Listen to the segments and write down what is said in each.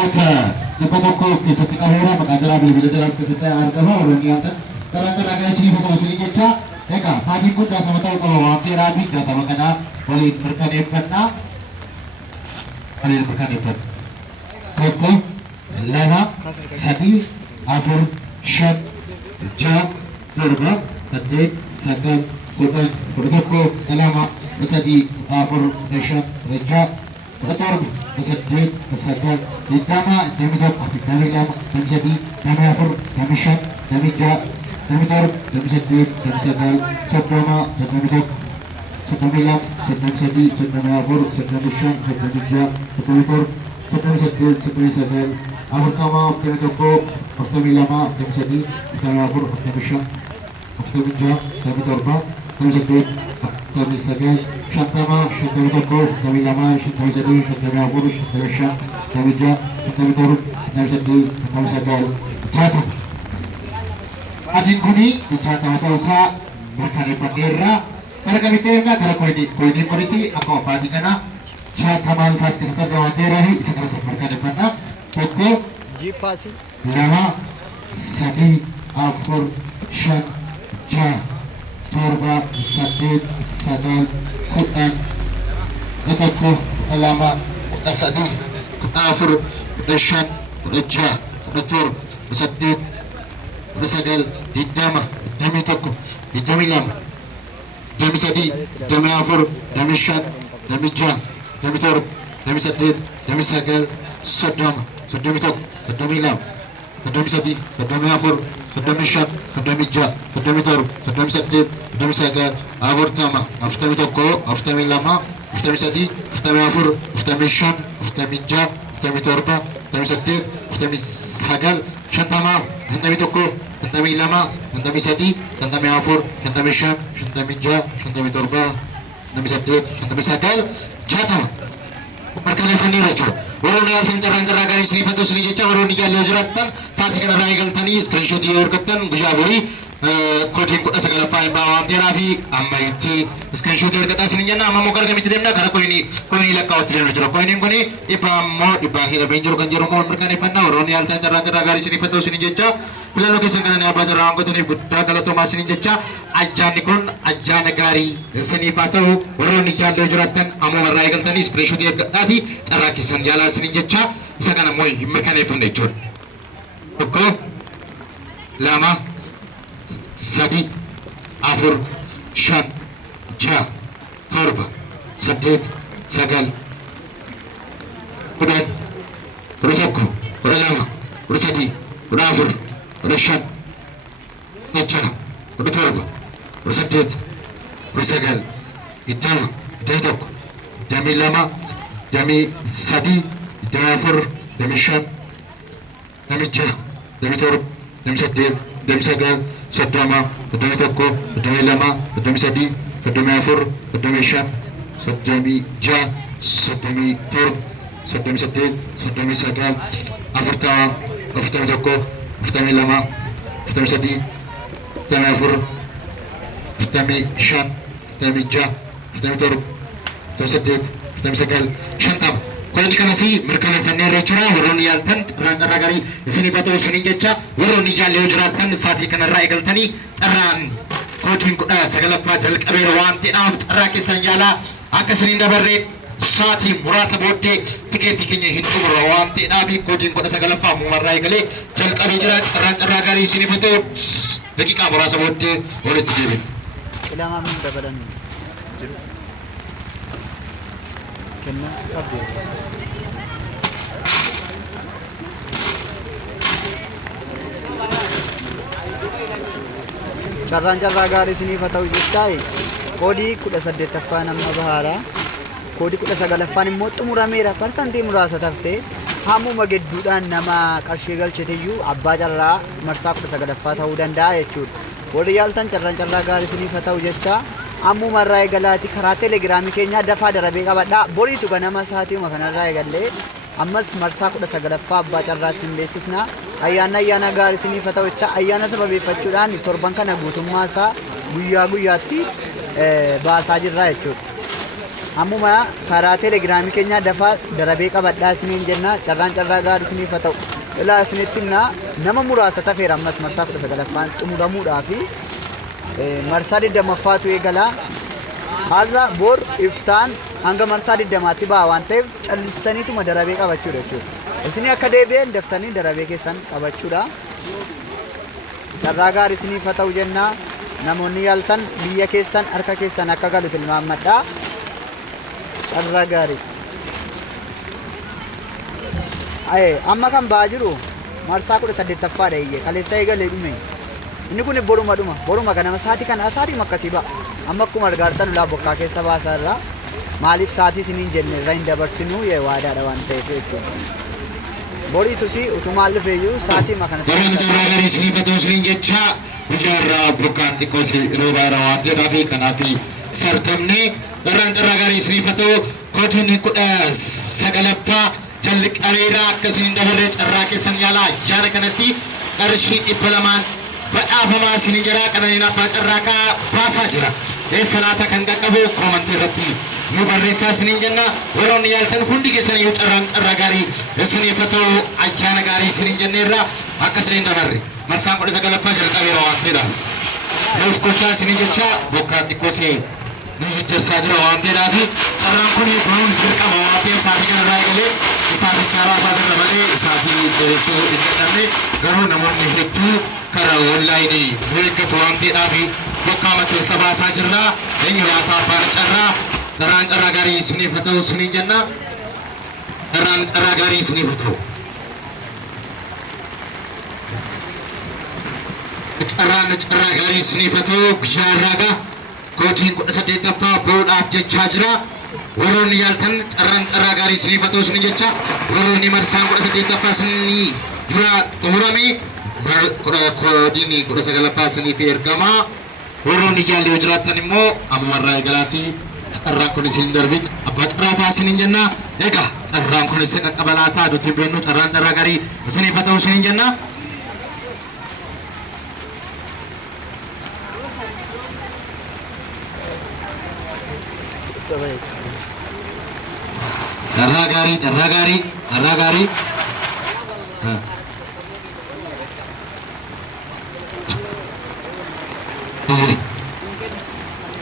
Tokko keessatti qabeera maqaa jalaa bilbila jalaas keessatti argama warroonni nyaatan karaa karaa kan isinii foto isinii jecha egaa faatiin guddaa nama ta'uu qaba waan dheeraa fi jaatama kanaa waliin mirkaneeffannaa tokko lama sadii afur shan ja'a torba saddeet sagal kudha tokko lama sadii afur shan ja'a torba saddeet sagal digdama digdamii tokko digdamii lama digdamii sadii digdamii afur digdamii shan digdamii ja'a digdamii torba digdamii saddeet digdamii sagal soddoma soddomii tokko soddomii lama soddomii sadii soddomii afur soddomii shan soddomii ja'a soddomii torba soddomii saddeet soddomii sagal afurtama afurtamii tokko afurtamii lama afurtamii sadii afurtamii afur afurtamii shan afurtamii ja'a afurtamii torba afurtamii saddeet afurtamii sagal shantama shantamii tokko shantamii lama shantamii sadii shantamii afur shantamii shan shantamii ja'a shantamii torba shantamii saddeet shantamii sagal jaatama. Adiin kuni jaatama ta'uusaa mirkaneeffanneerra gara qabittee irraa gara koyiniin kunis akkuma faatii kana jaatamaan isaas keessatti argamanneeraa fi isa kanas mirkaneeffannaa tokko lama sadii afur shan ja'a torba saddeet sagal kudhan tokko lama kudha sadii kudha afur kudha shan kudha ja'a kudha torba kudha saddeet kudha sagal digdama digdamii tokko digdamii lama digdamii sadii digdamii afur digdamii shan digdamii ja'a digdamii torba digdamii saddeet digdamii sagal soddoma soddomii tokko soddomii lama soddomii sadii soddomii afur soddomii shan soddomii ja'a soddomii torba soddomii saddeet soddomii sagal afurtama afurtamii tokko afurtamii lama afurtamii sadii afurtamii afur afurtamii shan afurtamii ja'a afurtamii torba afurtamii saddeet afurtamii sagal shantama shantamii tokko shantamii lama shantamii sadii shantamii afur shantamii shan shantamii ja'a shantamii torba shantamii saddeet shantamii sagal jaatama. Mirkaneeffanneerra jechuudha. Warroonni yaaltan carraa gaarii isinii fannoo isinii jecha warroonni jaallee jiraattan sa'aatii kanarraa eegaltanii iskiriinshootii yoo argattan guyyaa borii koodiin 19 hin ba'a waan ta'eeraa fi amma itti iskiriinshootii argadhaa isin jenna amma immoo gara kamitti deemna gara koyinii lakkaa'utti deemna jira. Koyiniin kuni dhibbaa immoo dhibbaan hidhamee jiru kan jiru immoo mirkaneeffannaa warroonni yaaltan carraa gaarii isinii fannoo isinii jecha filannoo keessan kana abbaa carraa hangataniif guddaa galatoomaa isinii jecha ayyaanni kun ayyaana gaarii isiniif haa ta'u warroonni jaallee jiraattan amma warraa eegaltanii iskiriinshootii argadhaati carraa keessan jaalaa isin jecha isa kana immoo hin mirkaneeffanne jechuudha. Tokko lama sadii afur shan ja'a torba saddeet sagal kudhan kudha tokko kudha lama kudha sadii kudha afur kudha shan kudha ja'a kudha torba kudha saddeet kudha sagal digdama digdamii tokko digdamii lama digdamii sadii digdamii afur digdamii shan digdamii ja'a digdamii torba digdamii saddeet digdamii sagal soddoma soddomii tokko soddomii lama soddomii sadii soddomii afur soddomii shan soddomii ja'a soddomii torba soddomii saddeet soddomii sagal afurtama afurtamii tokko afurtamii lama afurtamii sadii afurtamii afur afurtamii shan afurtamii ja'a afurtamii torba afurtamii saddeet afurtamii sagal shantama. Koyinii kanas mirkaneeffanneerra jechuudha. Warroonni yaaltan carraa gaarii isinii fannoo isinii jecha warroonni jaallee jiraattan sa'aatii kanarraa eegaltanii carraan koodiin 19 jalqabeera waan ta'eef carraa keessan jaalaa akka isiniin dabarree sa'aatii muraasa booddee tikeetii keenya hin xumurra waan ta'eef koodiin 19 ammumarraa eegalee jalqabee jira. Carraa gaarii isinii fannoo daqiiqaa muraasa booddee walitti deebina. Ilaamaa min dabalan jiru. Kenna qabdi. Carraa gaarii isiniif haa ta'u jechaa koodii 18ffaan amma bahaara koodii 19ffaan immoo xumurameera parsantii muraasa taftee hammuma gidduudhaan nama qarshii galchiteeyyuu abbaa carraa marsaa 19ffaa ta'uu danda'a jechuudha. Warri yaaltan carraa gaarii isiniif haa ta'u jechaa ammumarraa eegalaati karaa teelegiraamii keenyaa dafaa darabee qabadhaa boriitu ganama sa'aatiima kanarraa eegallee ammas marsaa 19ffaa abbaa carraatiin beeksisna. Ayyaana gaarii isiniif haa ta'u jecha ayyaana sababeeffachuudhaan torban kana guutummaa isaa guyyaa guyyaatti baasaa jirra jechuudha. ammuma karaa teelegiraamii keenya dafaa darabee qabadhaa isiniin jenna carraan carraa gaarii isiniif haa ta'u ilaa isinitti nama muraasa tafeera ammas marsaa 19ffaan xumuramuudhaa fi marsaa 20ffaatu eegala har'a bor iftaan hanga marsaa 20tti ba'a waan ta'eef callistaniituma darabee qabachuudha jechuudha. Isin akka deebi'een daftanii darabee keessan qabachuudha. Carraa gaarii isiniif haa ta'u jenna. Namoonni yaaltan biyya keessan harka keessan akka galu tilmaammadhaa. Carraa gaarii. Amma kan ba'aa jiru marsaa 18ffaadha iyyee kaleessa eegalee dhume. Inni kun boruma ganama sa'aatii kana sa'aatii akkasii ba'a. Amma akkuma argaartan ulaa bokkaa keessa baasaa irraa maaliif sa'aatii isiniin jenne irra hin dabarsinuu waadaadha waan ta'eef jechuudha. Boriitus utumaan dhufeeyyuu sa'aatii kanatti. Garaan carraa gaarii isiniif haa ta'u isiniin jecha guyyaarraa bokkaan xiqqoo roobaa irraa waan ta'eedhaaf kanaaf sartamne garaan carraa gaarii isiniif haa ta'u kootiin 19ffaa jalqabeeraa akkasiin hin dabarree carraa keessan yaalaa ayyaana kanatti qarshii 200 badhaafamaa isin jira qananiin abbaa carraaqaa baasaa jira. Salaata kan qaqqabu koomantii irratti nu barreessaa isiniin jenna. Warroonni yaaltan hundi keessaniyyuu carraa gaarii isiniif haa ta'u ayyaana gaarii isiniin jenneerra akka isiniin dabarre marsaan 19ffaa jalqabeera waan ta'eedha. Nus gochaa isiniin jecha bokkaa xiqqoosee ni jijjiirsaa jira waan ta'eedhaaf carraan kun kunuun dirqama waan ta'eef sa'aatii kanarraa eegalee isaatii caalaa isaatirra malee isaatii dheeressuu hin dadhabne garuu namoonni hedduu karaa onlaayinii nu eeggatu waan ta'eedhaaf bokkaa mateessa baasaa jirra. Eenyu laata abbaan carraa carraa gaarii isiniif haa ta'u isiniin jenna. Carraa gaarii isiniif haa ta'u. Carraa gaarii isiniif haa ta'u guyyaa irraa kootiin 18ffaa bahuudhaaf jechaa jira. Warroonni yaaltan carraa gaarii isiniif haa ta'u isiniin jecha warroonni marsaan 18ffaa isinii dura xumurame koodiin 19ffaa isiniif ergama. Warroonni yaallee yoo jiraattan immoo ammarraa eegalaatii carraan kun isin darbin abbaa carraataa isiniin jenna. Egaa carraan kun isin qaqqabalaataa nuti beennu carraa gaarii isiniif haa ta'u isiniin jenna. Carraa gaarii.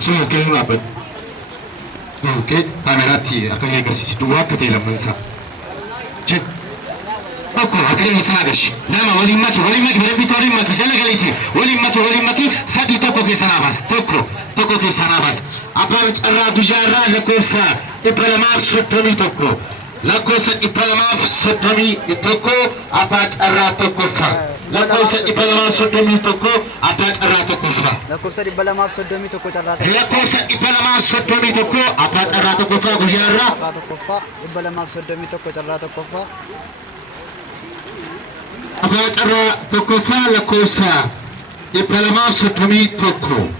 Semua kalian apa? Oke, kamerati akan yang kasih dua ketel mansa. Cek. Aku akan yang sana guys. Lama wali maki berhenti wali maki jalan kali itu. Wali maki satu toko ke sana bas. Toko ke sana bas. Apa cara dujara lakosa ipalamak sotoni toko. Lakosa ipalamak sotoni toko apa cara toko fa. Lakkoofsa 231 abbaa carraa tokkoffaa. Lakkoofsa 231 carraa tokkoffaa. Lakkoofsa 231 abbaa carraa tokkoffaa guyyaa irraa. Carraa tokkoffaa 231 carraa tokkoffaa. Abbaa carraa tokkoffaa lakkoofsa 231.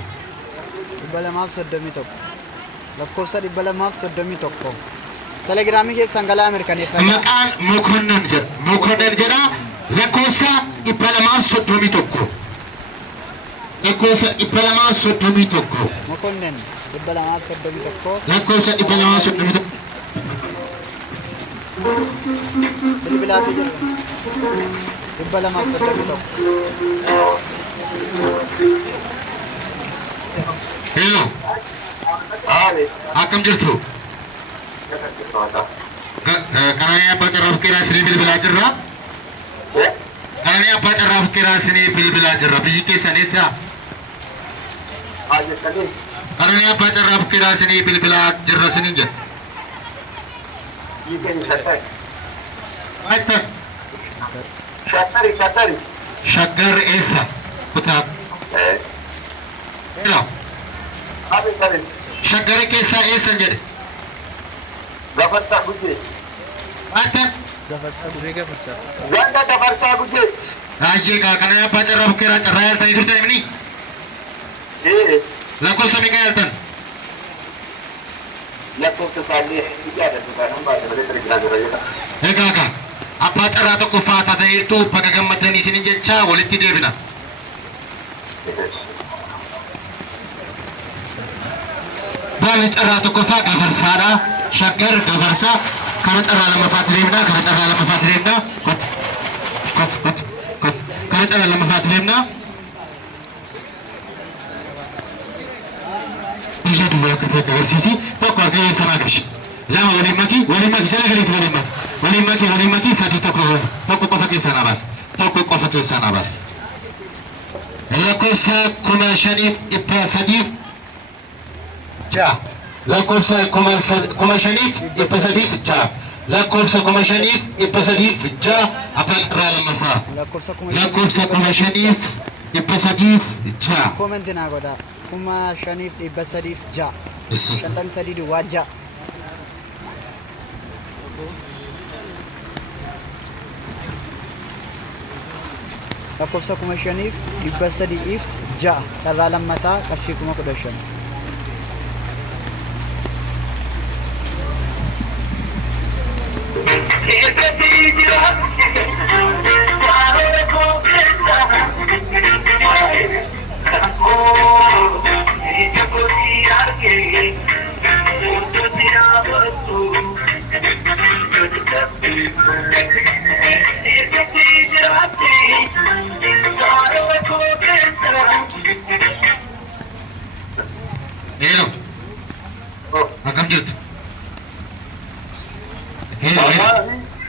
231 lakkoofsa 231. Telegiraamii keessan galaa mirkaneeffadha. Maqaan Mokonnon jedha. Lakkoofsa 231. Lakkoofsa 231. Mokonnon 231. Lakkoofsa 231. Bilbilaa fi jira. 231. Hello. Akkam jirtu? Kananya apa cara kira sini bilbilaa jirra? Kananya apa cara kira sini bilbilaa jirra? Biyyi keessan eessa? Kananya apa cara kira sini bilbilaa jirra sinin jedha? Maaytan? Shaggar eessa? Kutaa? Hello. Shaggar keessaa eessan jedhe? Gafarsaa Gujee. Maaytan? Ganda Gafarsaa Gujee. Raajjee kananya apa cara kira carraa yaaltanii turtan himni? Lakkoofsa meeqa yaaltan? Lakkoofsa isaanii ijaarratu kan baay'ee bareeda Telegiraamii irra jira. Egaa abbaa carraa tokkoffaa taataniirtu bakka gammadanii isinin jecha walitti deebina. kan carraa tokkoffaa gafarsaadha shaggar gafarsaa kan carraa lammaffaa deemna kan carraa lammaffaa deemna kan carraa lammaffaa deemna biyya duwwaa akka ta'e agarsiisi tokko argee sana agarsiisa lama waliin maki jala galiitti waliin maki sadii tokko qofa keessaa na baas tokko qofa keessaa na baas lakkoofsa 5,300 ja'a lakkoofsa 5,300 ja'a lakkoofsa 5,300 ja'a abbaa carraa lammaffaa lakkoofsa 5,300 ja'a Koomenti naa godhaa 5,300 ja'a 53 duwwaa ja'a. Lakkoofsa 5,300 ja'a carraa lammataa qarshii 15,000. Hello. Akkam jirtu?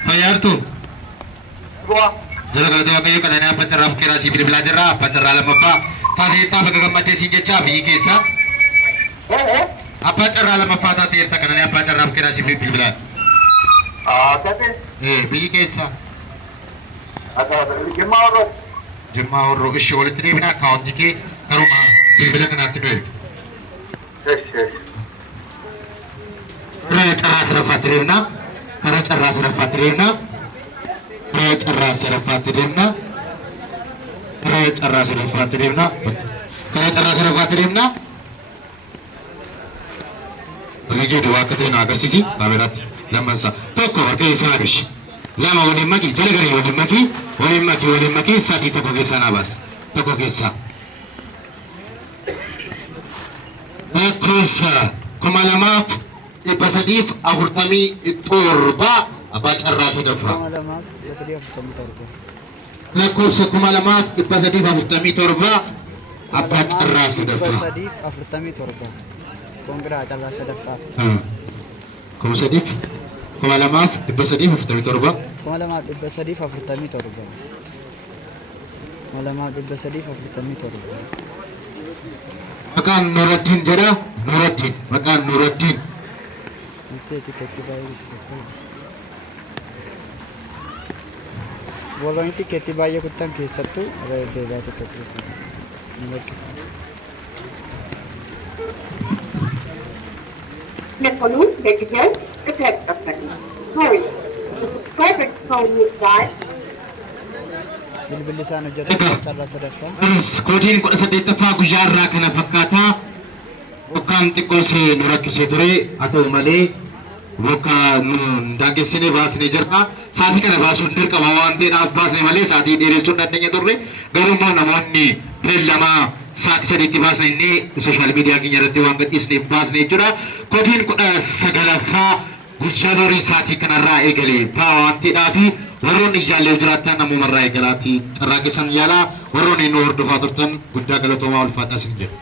Fayyartu? Jala galata waaqayyo kadhanii abbaa carraaf keeraa siif bilbilaa jirra. Abbaa carraa lammaffaa taateettaa bakka gammaddee siin jechaa biyyi keessa. Abbaa carraa lammaffaa taateetta kadhanii abbaa carraaf keeraa siif bilbilaa. Biyyi keessa. Jimmaa Horroo ishee walitti deebina akkaawuntii kee karuma bilbila kanaatti nu ergi. Carraa sadaffaatti deemna. Karaa carraa sadaffaatti deemna. Karaa carraa sadaffaatti deemna. Karaa carraa sadaffaatti deemna. Karaa carraa sadaffaatti deemna. Ragee duwwaa akka ta'e nu agarsiisi. Baabeeraatti lammansaa tokko harka isaa agarsi. Lama waliin maki jala galee waliin maki sadii tokko keessaa naa baas. Tokko keessaa. Lakkoofsa 2,347 abbaa carraa sadaffaa. Lakkoofsa 2,347 abbaa carraa sadaffaa. 347. Kongiraa carraa sadaffaa. 2,347. 2,347. Maqaan Nuruddin jedha. Maqaan Nuruddin. Warroonni tikeetii baay'ee kuttan keessattuu deebaa tokko ni beeksisa. Telefoon beeksisa tajaajila. Sorry, the subscriber's phone is died. Bilbilli isaan hojjetu carraa sadaffaa. Koodiin 18ffaa guyyaa irraa kana fakkaata. Bokkaan xiqqoosee nu rakkisee ture haa ta'u malee bokka nu daangessinee baasnee jirra. Saatii kana baasuun dirqama waan ta'eedhaaf baasne malee saatii dheeressuun dandeenya turre. Garuu immoo namoonni beellamaa saatii sadiitti baasne inni sooshaal miidiyaa keenya irratti waan gadhiisneef baasne jechuudha. Koodiin 19ffaa guyyaa borii saatii kanarraa eegalee ba'aa waan ta'eedhaaf warroonni iyyaallee jiraattan namumarraa eegalaati carraa keessan yaalaa warroonni nu hordofaa turtan guddaa galatoomaa ulfaadhaa isin jedha.